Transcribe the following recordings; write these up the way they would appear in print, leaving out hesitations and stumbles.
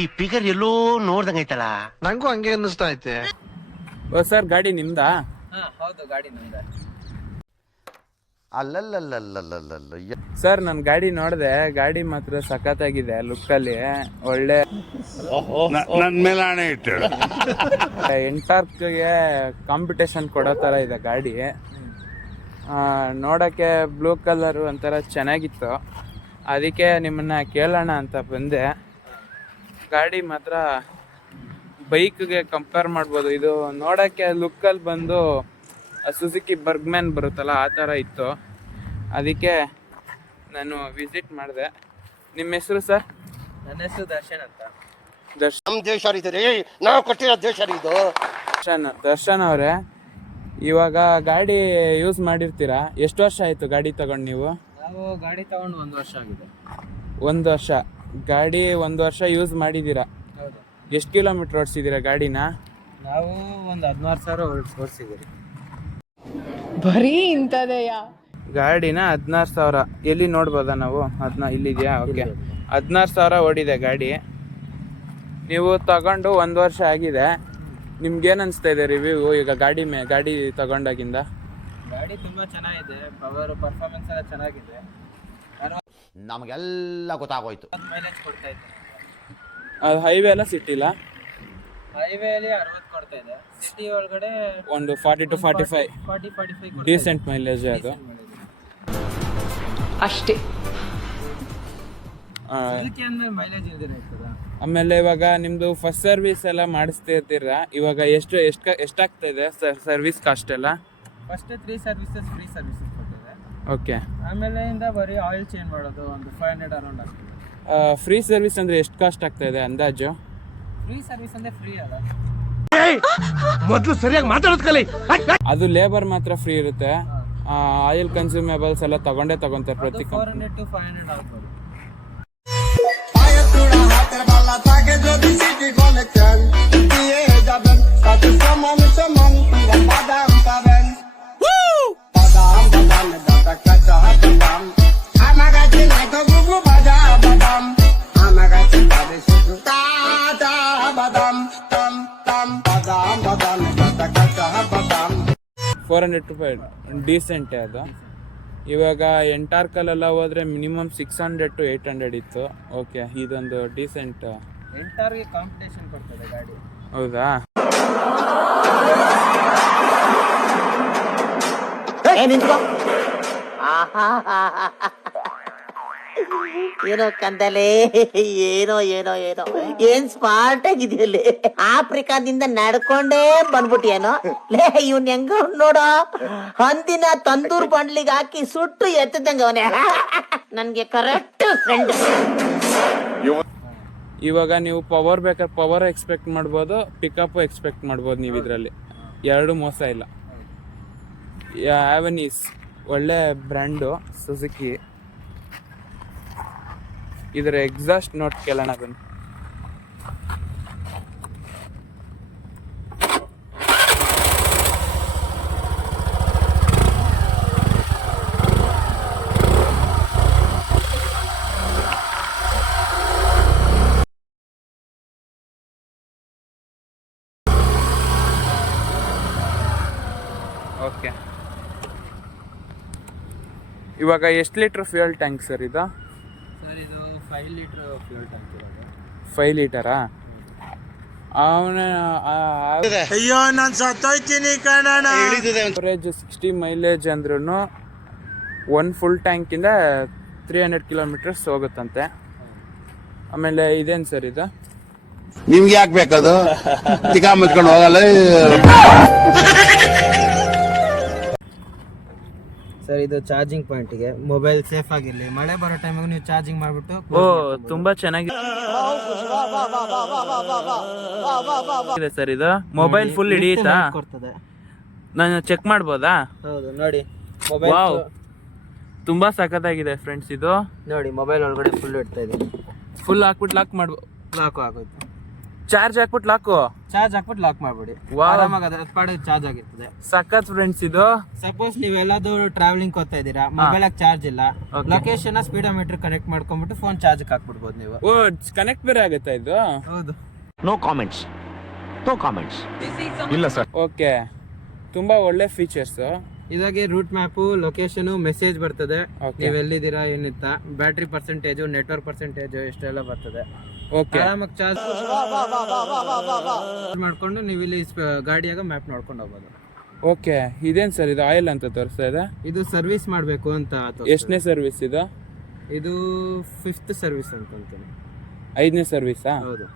ಈ ಫಿಗರ್ ಎಲ್ಲೋ ನೋಡ್ದಂಗೈತಲ್ಲ. ನಂಗೂ ಹಂಗೆ ಅನ್ನಿಸ್ತಾ ಐತೆ. ಓ ಸರ್, ಗಾಡಿ ನಿಮ್ದಾ? ಹೌದು, ಗಾಡಿ ನಮ್ದೆ. ಸರ್, ನನ್ನ ಗಾಡಿ ನೋಡಿದೆ, ಗಾಡಿ ಮಾತ್ರ ಸಖತ್ತಾಗಿದೆ ಲುಕ್ಕಲ್ಲಿ. ಒಳ್ಳೆ ನನ್ನ ಮೇಲೆ ಆಣೆ ಇಟ್ಟು ಎಂಟಾರ್ಕ್ಗೆ ಕಾಂಪಿಟೇಷನ್ ಕೊಡೋ ಥರ ಇದೆ ಗಾಡಿ. ನೋಡೋಕ್ಕೆ ಬ್ಲೂ ಕಲರು ಒಂಥರ ಚೆನ್ನಾಗಿತ್ತು, ಅದಕ್ಕೆ ನಿಮ್ಮನ್ನ ಕೇಳೋಣ ಅಂತ ಬಂದೆ. ಗಾಡಿ ಮಾತ್ರ ಬೈಕ್ಗೆ ಕಂಪೇರ್ ಮಾಡ್ಬೋದು. ಇದು ನೋಡೋಕ್ಕೆ ಲುಕ್ಕಲ್ಲಿ ಬಂದು ಸುಜುಕಿ ಬರ್ಗ್ಮ್ಯಾನ್ ಬರುತ್ತಲ್ಲ ಆ ಥರ ಇತ್ತು, ಅದಕ್ಕೆ ನಾನು ವಿಸಿಟ್ ಮಾಡಿದೆ. ನಿಮ್ಮ ಹೆಸರು ಸರ್? ನನ್ನ ಹೆಸರು ದರ್ಶನ್ ಅಂತ. ನಮ್ ದೇಶ ರೀ, ನಾವು ಕೊಟ್ಟಿರೋ ದೇಶ ಇದು. ದರ್ಶನ್ ಅವರೇ, ಇವಾಗ ಗಾಡಿ ಯೂಸ್ ಮಾಡಿರ್ತೀರಾ? ಎಷ್ಟು ವರ್ಷ ಆಯಿತು ಗಾಡಿ ತಗೊಂಡು ನೀವು? ನಾವು ಗಾಡಿ ತಗೊಂಡು 1 ವರ್ಷ ಆಗಿದೆ. 1 ವರ್ಷ ಗಾಡಿ 1 ವರ್ಷ ಯೂಸ್ ಮಾಡಿದ್ದೀರಾ? ಹೌದು. ಎಷ್ಟು ಕಿಲೋಮೀಟ್ರ್ ಓಡಿಸಿದ್ದೀರಾ ಗಾಡಿನ? ನಾವು ಒಂದು 16,000 ಓಡಿಸಿದ್ದೀವಿ. ಬರೀ ಇಂಥದೆಯ ಗಾಡಿನ 16,000 ಎಲ್ಲಿ ನೋಡ್ಬೋದಾ ನಾವು? ಇಲ್ಲಿದೆಯಾ? ಓಕೆ, 16,000 ಓಡಿದೆ ಗಾಡಿ. ನೀವು ತಗೊಂಡು 1 ವರ್ಷ ಆಗಿದೆ, ನಿಮ್ಗೇನು ಅನಿಸ್ತಾ ಇದೆ ರಿವ್ಯೂ ಈಗ ಗಾಡಿ ತಗೊಂಡಾಗಿಂದ? ಗಾಡಿ ತುಂಬ ಚೆನ್ನಾಗಿದೆ, ಪರ್ಫಾರ್ಮೆನ್ಸ್ ಎಲ್ಲ ಚೆನ್ನಾಗಿದೆ. ನಮಗೆಲ್ಲ ಗೊತ್ತಾಗೋಯ್ತು. ಮೈಲೇಜ್ ಕೊಡ್ತಾ ಇದೆ. ಅದು ಹೈವೇ ಎಲ್ಲ ಸಿಟ್ಟಿಲ್ಲ? ಹೈವೇಲಿ 60 ಕೊಡ್ತಾ ಇದೆ, ಸಿಟಿ ಒಳಗಡೆ ಒಂದು 40 to 45 40-45 ಡೀಸೆಂಟ್ ಮೈಲೇಜ್ ಅದು. ಅಷ್ಟೇ. ಇದಕ್ಕೆ ಅಂದ್ರೆ ಮೈಲೇಜ್ ಇರ್ತದ. ಆಮೇಲೆ ಇವಾಗ ನಿಮ್ದು ಫಸ್ಟ್ ಸರ್ವಿಸ್ ಎಲ್ಲ ಮಾಡಿಸ್ತಿರ್ತೀರಾ, ಇವಾಗ ಎಷ್ಟಾಗ್ತಾ ಇದೆ ಸರ್ವಿಸ್ ಕಾಸ್ಟ್ ಎಲ್ಲ? ಫಸ್ಟ್ 3 ಸರ್ವಿಸಸ್ ಫ್ರೀ ಸರ್ವಿಸಸ್ ಕೊಟ್ಟಿದೆ. ಓಕೆ, ಆಮೇಲೆ ಇಂದ ಬರೀ ಆಯಿಲ್ ಚೇಂಜ್ ಮಾಡೋದು ಒಂದು 500 ಅರೌಂಡ್ ಆಗ್ತದೆ. ಫ್ರೀ ಸರ್ವಿಸ್ ಅಂದರೆ ಎಷ್ಟು ಕಾಸ್ಟ್ ಆಗ್ತಾ ಇದೆ ಅಂದಾಜು? ಫ್ರೀ ಸರ್ವಿಸ್ ಅಂದ್ರೆ ಫ್ರೀ ಅಲ್ಲ, ಮೊದಲು ಸರಿಯಾಗಿ ಮಾತಾಡೋದು ಕಲಿ. ಅದು ಲೇಬರ್ ಮಾತ್ರ ಫ್ರೀ ಇರುತ್ತೆ. ಆಯಿಲ್ ಕನ್ಸ್ಯೂಮೇಬಲ್ಸ್ ಎಲ್ಲ ತಗೊಂತಾರೆ ಪ್ರತಿ 400 to 500 ಆಗ್ಬೋದು. ಡೀಸೆಂಟೇ ಅದು. ಇವಾಗ ಎಂಟಾರ್ಕಲ್ಲೆಲ್ಲ ಹೋದ್ರೆ ಮಿನಿಮಮ್ 600 to 800 ಇತ್ತು. ಓಕೆ, ಇದೊಂದು ಡೀಸೆಂಟ್. ಎಂಟಾರ್ಗೆ ಕಾಂಪಿಟೇಷನ್ ಕೊಡ್ತದೆ ಗಾಡಿ. ಹೌದಾ? ಏನೋ ಕಂದಲೆ, ಏನೋ ಏನೋ ಏನೋ ಏನ್ ಸ್ಮಾರ್ಟ್ ಆಗಿದೆಯಲ್ಲಿ. ಆಫ್ರಿಕಾದಿಂದ ನಡ್ಕೊಂಡೇ ಬಂದ್ಬಿಟ್ಟಿಯೇನೋ ಲೇ. ಇವ್ನ ಹೆಂಗ ನೋಡೋ, ಹಂದಿನ ತಂದೂರ್ ಬಂಡ್ಲಿಗೆ ಹಾಕಿ ಸುಟ್ಟು ಎತ್ತದಂಗ ಅವನೇ. ನನ್ಗೆ ಕರೆಕ್ಟ್ ಫ್ರೆಂಡ್. ಇವಾಗ ನೀವು ಪವರ್ ಬೇಕಾದ್ರೆ ಪವರ್ ಎಕ್ಸ್ಪೆಕ್ಟ್ ಮಾಡ್ಬೋದು, ಪಿಕಪ್ ಎಕ್ಸ್ಪೆಕ್ಟ್ ಮಾಡ್ಬೋದು ನೀವು ಇದರಲ್ಲಿ. ಎರಡು ಮೋಸ ಇಲ್ಲ. ಆವೆನೀಸ್ ಒಳ್ಳೆ ಬ್ರ್ಯಾಂಡು ಸುಜುಕಿ. ಇದರ ಎಕ್ಸಾಸ್ಟ್ ನೋಟ್ ಕೇಳೋಣ ಬನ್ನಿ. ಓಕೆ, ಇವಾಗ ಎಷ್ಟು ಲೀಟ್ರ್ ಫ್ಯೂಯಲ್ ಟ್ಯಾಂಕ್ ಸರ್ ಇದು? ಸರ್ ಇದು 5 ಲೀಟರ್ ಫ್ಯೂಲ್ ಟ್ಯಾಂಕ್ ಇರೋದು. 5 ಲೀಟರಾ? ಅಯ್ಯೋ ನಾನು ಸತ್ತೋಯ್ತೀನಿ ಕಣಣ್ಣ. ಅವರೇಜ್ 60 ಮೈಲೇಜ್ ಅಂದ್ರೂ 1 ಫುಲ್ ಟ್ಯಾಂಕಿಂದ 300 ಕಿಲೋಮೀಟರ್ಸ್ ಹೋಗುತ್ತಂತೆ. ಆಮೇಲೆ ಇದೇನು ಸರ್ ಇದು? ನಿಮ್ಗೆ ಯಾಕೆ ಬೇಕದು? ತಿಕಾ ಮುಚ್ಕೊಂಡು ಹೋಗಲ್ಲ. ಸರ್ ಇದು ಚಾರ್ಜಿಂಗ್ ಪಾಯಿಂಟ್ಗೆ ಮೊಬೈಲ್ ಸೇಫ್ ಆಗಿರಲಿ, ಮಳೆ ಬರೋ ಟೈಮಿಗೆ ನೀವು ಚಾರ್ಜಿಂಗ್ ಮಾಡಿಬಿಟ್ಟು. ಓ, ತುಂಬಾ ಚೆನ್ನಾಗಿದೆ ಸರ್ ಇದು. ಮೊಬೈಲ್ ಫುಲ್ ಹಿಡಿಯುತ್ತಾ? ಕೊಡ್ತದೆ. ನಾನು ಚೆಕ್ ಮಾಡ್ಬೋದಾ? ಹೌದು, ನೋಡಿ ಮೊಬೈಲ್. ವಾವ್, ತುಂಬಾ ಸಖತ್ತಾಗಿದೆ ಫ್ರೆಂಡ್ಸ್ ಇದು. ನೋಡಿ ಮೊಬೈಲ್ ಒಳಗಡೆ ಫುಲ್ ಇಡ್ತಾ ಇದೆ. ಫುಲ್ ಹಾಕ್ಬಿಟ್ಟು ಲಾಕ್ ಮಾಡ್ಬೋದು. ಲಾಕ್ ಆಗುತ್ತೆ. ಚಾರ್ಜ್ ಹಾಕ್ಬಿಟ್ಟು ಲಾಕು. ಚಾರ್ಜ್ ಹಾಕ್ಬಿಟ್ಟು ಲಾಕ್ ಮಾಡ್ಬಿಡಿ. Wow. ಆರಾಮಾಗಿ ಅದ್ರ ಪಾಡಿಗೆ ಚಾರ್ಜ್ ಆಗಿರ್ತದೆ. ಸಖತ್ ಫ್ರೆಂಡ್ಸ್ ಇದು. ಸಪೋಸ್ ನೀವೆಲ್ಲಾದ್ರೂ ಟ್ರಾವೆಲಿಂಗ್ ಹೋಗ್ತಾ ಇದ್ದೀರಾ, ಮೊಬೈಲ್ ಚಾರ್ಜ್ ಇಲ್ಲ, ಲೊಕೇಶನ್ ಸ್ಪೀಡೋಮೀಟರ್ ಕನೆಕ್ಟ್ ಮಾಡ್ಕೊಂಡ್ಬಿಟ್ಟು ಫೋನ್ ಚಾರ್ಜ್ ಹಾಕ್ಬಿಡ್ಬೋದು ನೀವು. ಓ ಕನೆಕ್ಟ್ ಬೇರೆ ಆಗುತ್ತಾ ಇದು? ಹೌದು. No comments. ಇಲ್ಲ ಸರ್. ಓಕೆ, ತುಂಬಾ ಒಳ್ಳೆ ಫೀಚರ್ಸ್. ಇದಾಗಿ ರೂಟ್ ಮ್ಯಾಪು, ಲೊಕೇಶನ್, ಮೆಸೇಜ್ ಬರ್ತದೆ, Okay. ನೀವು ಎಲ್ಲಿದ್ದೀರಾ ಏನಿತ್ತ, ಬ್ಯಾಟ್ರಿ ಪರ್ಸೆಂಟೇಜು, ನೆಟ್ವರ್ಕ್ ಪರ್ಸೆಂಟೇಜು ಎಷ್ಟೆಲ್ಲ ಬರ್ತದೆ. ಓಕೆ, ಆರಾಮಾಗಿ ಚಾರ್ಜ್ ಮಾಡ್ಕೊಂಡು ನೀವು ಇಲ್ಲಿ ಗಾಡಿಯಾಗ ಮ್ಯಾಪ್ ನೋಡ್ಕೊಂಡು ಹೋಗ್ಬೋದು. ಓಕೆ. ಇದೇನ್ ಸರ್ ಇದು ಆಯಿಲ್ ಅಂತ ತೋರಿಸ್ತಾ ಇದೆ? ಇದು ಸರ್ವಿಸ್ ಮಾಡಬೇಕು ಅಂತ ಎಷ್ಟನೇ ಸರ್ವಿಸ್ ಇದು? ಇದು 5th ಸರ್ವಿಸ್ ಅಂತ ಅಂತೀನಿ. 5ನೇ ಸರ್ವಿಸಾ? ಹೌದು.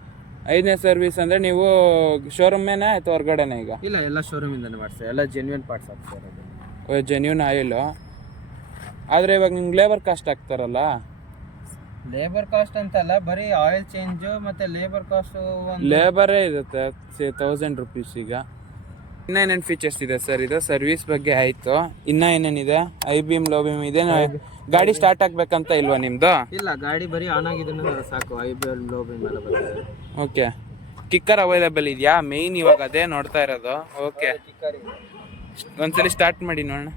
5ನೇ ಸರ್ವಿಸ್ ಅಂದ್ರೆ ನೀವು ಶೋರೂಮೇನ ಅಥವಾ ಹೊರಗಡೆನ? ಈಗ ಇಲ್ಲ, ಎಲ್ಲ ಶೋರೂಮ್ ಇಂದಾನೆ ಮಾಡ್ತಾರೆ, ಎಲ್ಲ ಜೆನ್ಯೂನ್ ಪಾರ್ಟ್ಸ್ ಹಾಕ್ತಾರೆ. Genuine oil. ಆದರೆ ಇವಾಗ ನಿಮ್ಗೆ ಲೇಬರ್ ಕಾಸ್ಟ್ ಆಗ್ತಾರಲ್ಲ? ಲೇಬರ್ ಕಾಸ್ಟ್ ಅಂತಲ್ಲ, ಬರೀ ಆಯಿಲ್ ಚೇಂಜ್ ಮತ್ತೆ ಲೇಬರ್ ಕಾಸ್ಟ್. ಲೇಬರೇ ಇರುತ್ತೆ 1000 ರುಪೀಸ್. ಈಗ ಇನ್ನ ಏನೇನು ಫೀಚರ್ಸ್ ಇದೆ ಸರ್ ಇದು? ಸರ್ವಿಸ್ ಬಗ್ಗೆ ಆಯಿತು, ಇನ್ನ ಏನೇನಿದೆ? ಐ ಬೀಮ್, ಲೋ ಬೀಮ್ ಇದೆ. ಗಾಡಿ ಸ್ಟಾರ್ಟ್ ಆಗ್ಬೇಕಂತ ಇಲ್ವಾ ನಿಮ್ದು? ಇಲ್ಲ, ಗಾಡಿ ಬರೀ ಆನ್ ಆಗಿದ್ರೆ ಸಾಕು, ಐಬಿಎಲ್ ಲೋ ಬೀಮ್ ಎಲ್ಲ ಬರ್ತದೆ. ಓಕೆ. ಕಿಕ್ಕರ್ ಅವೈಲೇಬಲ್ ಇದೆಯಾ? ಮೇಯ್ನ್ ಇವಾಗ ಅದೇ ನೋಡ್ತಾ ಇರೋದು. ಓಕೆ, ಒಂದ್ಸಲಿ ಸ್ಟಾರ್ಟ್ ಮಾಡಿ ನೋಡೋಣ.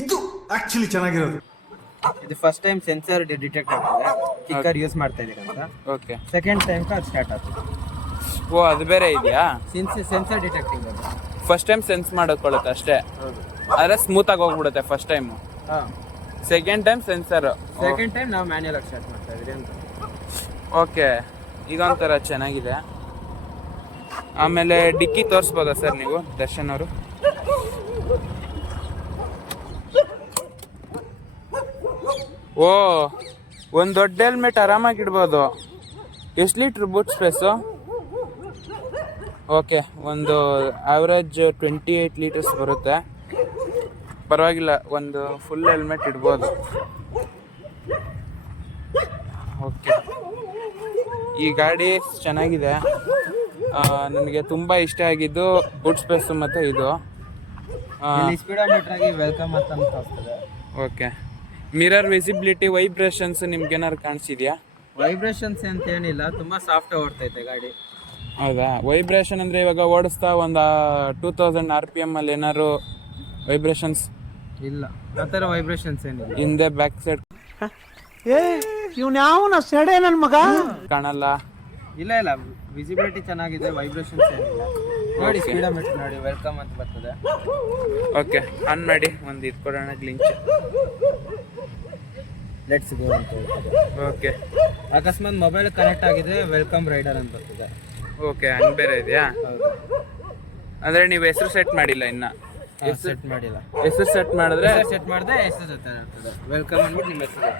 ಇದು ಆಕ್ಚುಲಿ ಚೆನ್ನಾಗಿರೋದು. ಇದು ಫಸ್ಟ್ ಟೈಮ್ ಸೆನ್ಸರ್ ಡಿಟೆಕ್ಟ್ ಆಗ್ತದೆ, ಕಿಕ್ಕರ್ ಯೂಸ್ ಮಾಡ್ತಾ ಇದೀರ ಅಂತ. ಓಕೆ. ಸೆಕೆಂಡ್ ಟೈಮ್ ಅದು ಸ್ಟಾರ್ಟ್ ಆಗ್ತದೆ. ಓ, ಅದು ಬೇರೆ ಇದೆಯಾ? ಸೆನ್ಸರ್ ಡಿಟೆಕ್ಟಿಂಗ್ ಅದು ಫಸ್ಟ್ ಟೈಮ್ ಸೆನ್ಸ್ ಮಾಡೋದ್ಕೊಳ್ಳುತ್ತೆ ಅಷ್ಟೇ, ಆದರೆ ಸ್ಮೂತ್ ಆಗಿ ಹೋಗ್ಬಿಡುತ್ತೆ first time. Second time sensor, second time ನಾವು ಮ್ಯಾನ್ಯಲ್ ಆಗಿ ಸ್ಟಾರ್ಟ್ ಮಾಡ್ತಾ ಇದೀವಿ ಅಂತ. ಓಕೆ, ಇದೊಂಥರ ಚೆನ್ನಾಗಿದೆ. ಆಮೇಲೆ ಡಿಕ್ಕಿ ತೋರಿಸ್ಬೋದಾ ಸರ್ ನೀವು, ದರ್ಶನ್ ಅವರು? ಓ, ಒಂದು ದೊಡ್ಡ ಹೆಲ್ಮೆಟ್ ಆರಾಮಾಗಿ ಇಡ್ಬೋದು. ಎಷ್ಟು ಲೀಟ್ರ್ ಬೂಟ್ ಸ್ಪೇಸು? ಓಕೆ, ಒಂದು ಆವ್ರೇಜ್ 28 ಲೀಟರ್ಸ್ ಬರುತ್ತೆ, ಪರವಾಗಿಲ್ಲ. ಒಂದು ಫುಲ್ ಹೆಲ್ಮೆಟ್ ಇಡ್ಬೋದು. ಓಕೆ, ಈ ಗಾಡಿ ಚೆನ್ನಾಗಿದೆ. ನನಗೆ ತುಂಬ ಇಷ್ಟ ಆಗಿದ್ದು ಬೂಟ್ ಸ್ಪೇಸು ಮತ್ತು ಇದು ಸ್ಪೀಡೋಮೀಟರ್ ಆಗಿ ವೆಲ್ಕಮ್ ಅಂತ ತೋರಿಸ್ತದೆ. ಓಕೆ. ಮಿರರ್ ವಿಸಿಬಿಲಿಟಿ, ವೈಬ್ರೇಷನ್ಸ್ ನಿಮ್ಗೆ ಏನಾದ್ರು ಕಾಣಿಸಿದ್ಯಾ? ವೈಬ್ರೇಷನ್ಸ್ ಅಂತ ಏನಿಲ್ಲ, ತುಂಬಾ ಸಾಫ್ಟ್ ಓಡ್ತೈತೆ ಗಾಡಿ. ಹೌದಾ? ವೈಬ್ರೇಷನ್ ಅಂದರೆ ಇವಾಗ ಓಡಿಸ್ತಾ ಒಂದು 2000 RPM ಅಲ್ಲಿ ಏನಾದ್ರು ವೈಬ್ರೇಷನ್ಸ್? ಇಲ್ಲ, ಆ ಥರ ವೈಬ್ರೇಷನ್ಸ್ ಏನಿಲ್ಲ. ಹಿಂದೆ ಬ್ಯಾಕ್ ಸೈಡ್ ಕಾಣಲ್ಲ? ಇಲ್ಲ, ವಿಸಿಬಿಲಿಟಿ ಚೆನ್ನಾಗಿದೆ, ವೈಬ್ರೇಷನ್ಸ್ ಏನಿಲ್ಲ. ನೋಡಿ, ಸ್ಪೀಡೋಮೀಟರ್ ನೋಡಿ, ವೆಲ್ಕಮ್ ಅಂತ ಬರ್ತದೆ. ಓಕೆ, ಆನ್ ಮಾಡಿ ಒಂದು ಇದು ಕೊಡೋಣ, ಗ್ಲಿಂಚ್. ಲೆಟ್ಸ್ ಗೋ ಅಂತ ಹೇಳ್ತದೆ. ಓಕೆ. ಅಕಸ್ಮಾತ್ ಮೊಬೈಲ್ ಕನೆಕ್ಟ್ ಆಗಿದೆ, ವೆಲ್ಕಮ್ ರೈಡರ್ ಅಂತ ಬರ್ತದೆ. ಓಕೆ, ಹಂಗೆ ಬೇರೆ ಇದೆಯಾ? ಹೌದು. ಅಂದರೆ ನೀವು ಹೆಸರು ಸೆಟ್ ಮಾಡಿಲ್ಲ ಇನ್ನು? ಸೆಟ್ ಮಾಡಿಲ್ಲ. ಹೆಸರು ಸೆಟ್ ಮಾಡಿದ್ರೆ ಸೆಟ್ ಮಾಡಿದ್ರೆ ಹೆಸರು ಜೊತೆ ಆಗ್ತದೆ, ವೆಲ್ಕಮ್ ಅಂದ್ಬಿಟ್ಟು ನಿಮ್ಮ ಹೆಸರು.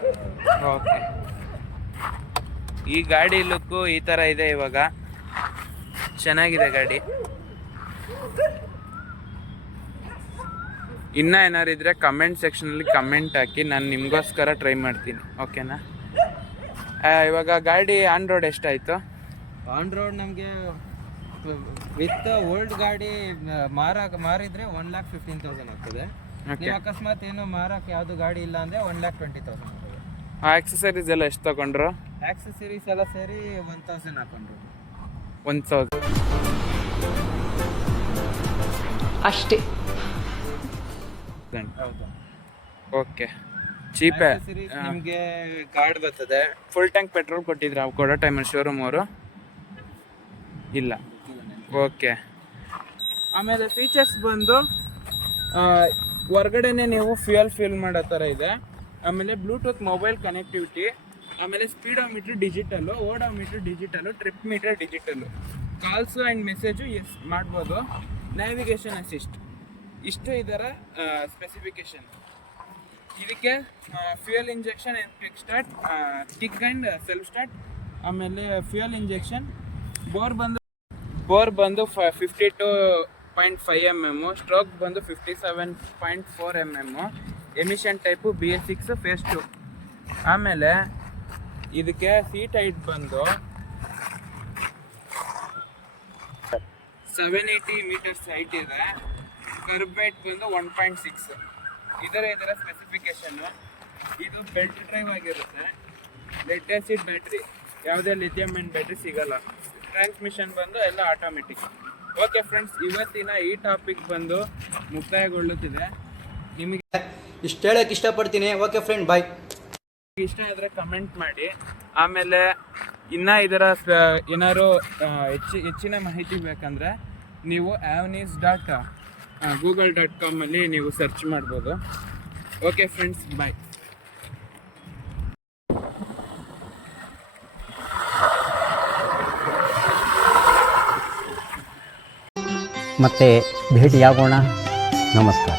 ಓಕೆ. ಈ ಗಾಡಿ ಲುಕ್ಕು ಈ ಥರ ಇದೆ. ಇವಾಗ ಚೆನ್ನಾಗಿದೆ ಗಾಡಿ. ಇನ್ನೂ ಏನಾರು ಇದ್ದರೆ ಕಮೆಂಟ್ ಸೆಕ್ಷನಲ್ಲಿ ಕಮೆಂಟ್ ಹಾಕಿ, ನಾನು ನಿಮಗೋಸ್ಕರ ಟ್ರೈ ಮಾಡ್ತೀನಿ. ಓಕೆನಾ? ಇವಾಗ ಗಾಡಿ ಆನ್ ರೋಡ್ ಎಷ್ಟಾಯಿತು? ಆನ್ ರೋಡ್ ನಮಗೆ ವಿತ್ ಓಲ್ಡ್ ಗಾಡಿ ಮಾರಿದ್ರೆ 1,15,000 ಆಗ್ತದೆ. ನೀವು ಅಕಸ್ಮಾತ್ ಏನು ಮಾರಕ್ಕೆ ಯಾವುದು ಗಾಡಿ ಇಲ್ಲ ಅಂದರೆ 1,20,000 ಆಗ್ತದೆ. ಆಕ್ಸೆಸರೀಸ್ ಎಲ್ಲ ಎಷ್ಟು ತಗೊಂಡ್ರು? ಆಕ್ಸೆಸರೀಸ್ ಎಲ್ಲ ಸೇರಿ 1,000 ಹಾಕೊಂಡ್ರು. 1,000 ಅಷ್ಟೇ. ಹೌದಾ? ಓಕೆ, ಚೀಪೇ. ನಿಮಗೆ ಕಾರ್ಡ್ ಬರ್ತದೆ. ಫುಲ್ ಟ್ಯಾಂಕ್ ಪೆಟ್ರೋಲ್ ಕೊಟ್ಟಿದ್ರು ಕೊಡೋ ಟೈಮಲ್ಲಿ ಶೋರೂಮ್ ಅವರು? ಇಲ್ಲ. ಓಕೆ. ಆಮೇಲೆ ಫೀಚರ್ಸ್ ಬಂದು ಹೊರಗಡೆನೆ ನೀವು ಫ್ಯೂಲ್ ಮಾಡೋ ಥರ ಇದೆ. ಆಮೇಲೆ ಬ್ಲೂಟೂತ್ ಮೊಬೈಲ್ ಕನೆಕ್ಟಿವಿಟಿ, ಆಮೇಲೆ speedometer digital, odometer digital, trip meter digital, calls and message ಮಾಡ್ಬೋದು, ನ್ಯಾವಿಗೇಷನ್ ಅಸಿಸ್ಟ್. ಇಷ್ಟು ಇದರ ಸ್ಪೆಸಿಫಿಕೇಶನ್. ಇದಕ್ಕೆ fuel injection and quick start, kick and self start. ಆಮೇಲೆ ಫ್ಯೂಯಲ್ ಇಂಜೆಕ್ಷನ್ ಬೋರ್ ಬಂದು 52.5 mm, ಸ್ಟ್ರೋಕ್ ಬಂದು 57.4 mm, emission type BS6 face 2. ಆಮೇಲೆ ಇದಕ್ಕೆ seat height ಬಂದು 780 meters ಹೈಟ್ ಇದೆ. ಕರ್ಬ್ ಹೈಟ್ ಬಂದು 1.6. ಇದರ ಸ್ಪೆಸಿಫಿಕೇಶನ್ನು. ಇದು ಬೆಲ್ಟ್ ಡ್ರೈವ್ ಆಗಿರುತ್ತೆ, ಲೆಡ್ ಆಸಿಡ್ ಬ್ಯಾಟ್ರಿ, ಯಾವುದೇ ಲಿಥಿಯಂ ಐನ್ ಬ್ಯಾಟ್ರಿ ಸಿಗಲ್ಲ. ಟ್ರಾನ್ಸ್ಮಿಷನ್ ಬಂದು ಎಲ್ಲ ಆಟೋಮೆಟಿಕ್. ಓಕೆ ಫ್ರೆಂಡ್ಸ್, ಇವತ್ತಿನ ಈ ಟಾಪಿಕ್ ಬಂದು ಮುಕ್ತಾಯಗೊಳ್ಳುತ್ತಿದೆ. ನಿಮಗೆ ಇಷ್ಟು ಹೇಳಕ್ಕೆ ಇಷ್ಟಪಡ್ತೀನಿ. ಓಕೆ ಫ್ರೆಂಡ್, ಬಾಯ್. ಇಷ್ಟ ಆದರೆ ಕಮೆಂಟ್ ಮಾಡಿ. ಆಮೇಲೆ ಇನ್ನೂ ಇದರ ಏನಾದ್ರು ಹೆಚ್ಚಿನ ಮಾಹಿತಿ ಬೇಕಂದರೆ ನೀವು avnis.google.com ಅಲ್ಲಿ ನೀವು ಸರ್ಚ್ ಮಾಡ್ಬೋದು. ಓಕೆ ಫ್ರೆಂಡ್ಸ್, ಬಾಯ್. ಮತ್ತೆ ಭೇಟಿಯಾಗೋಣ. ನಮಸ್ಕಾರ.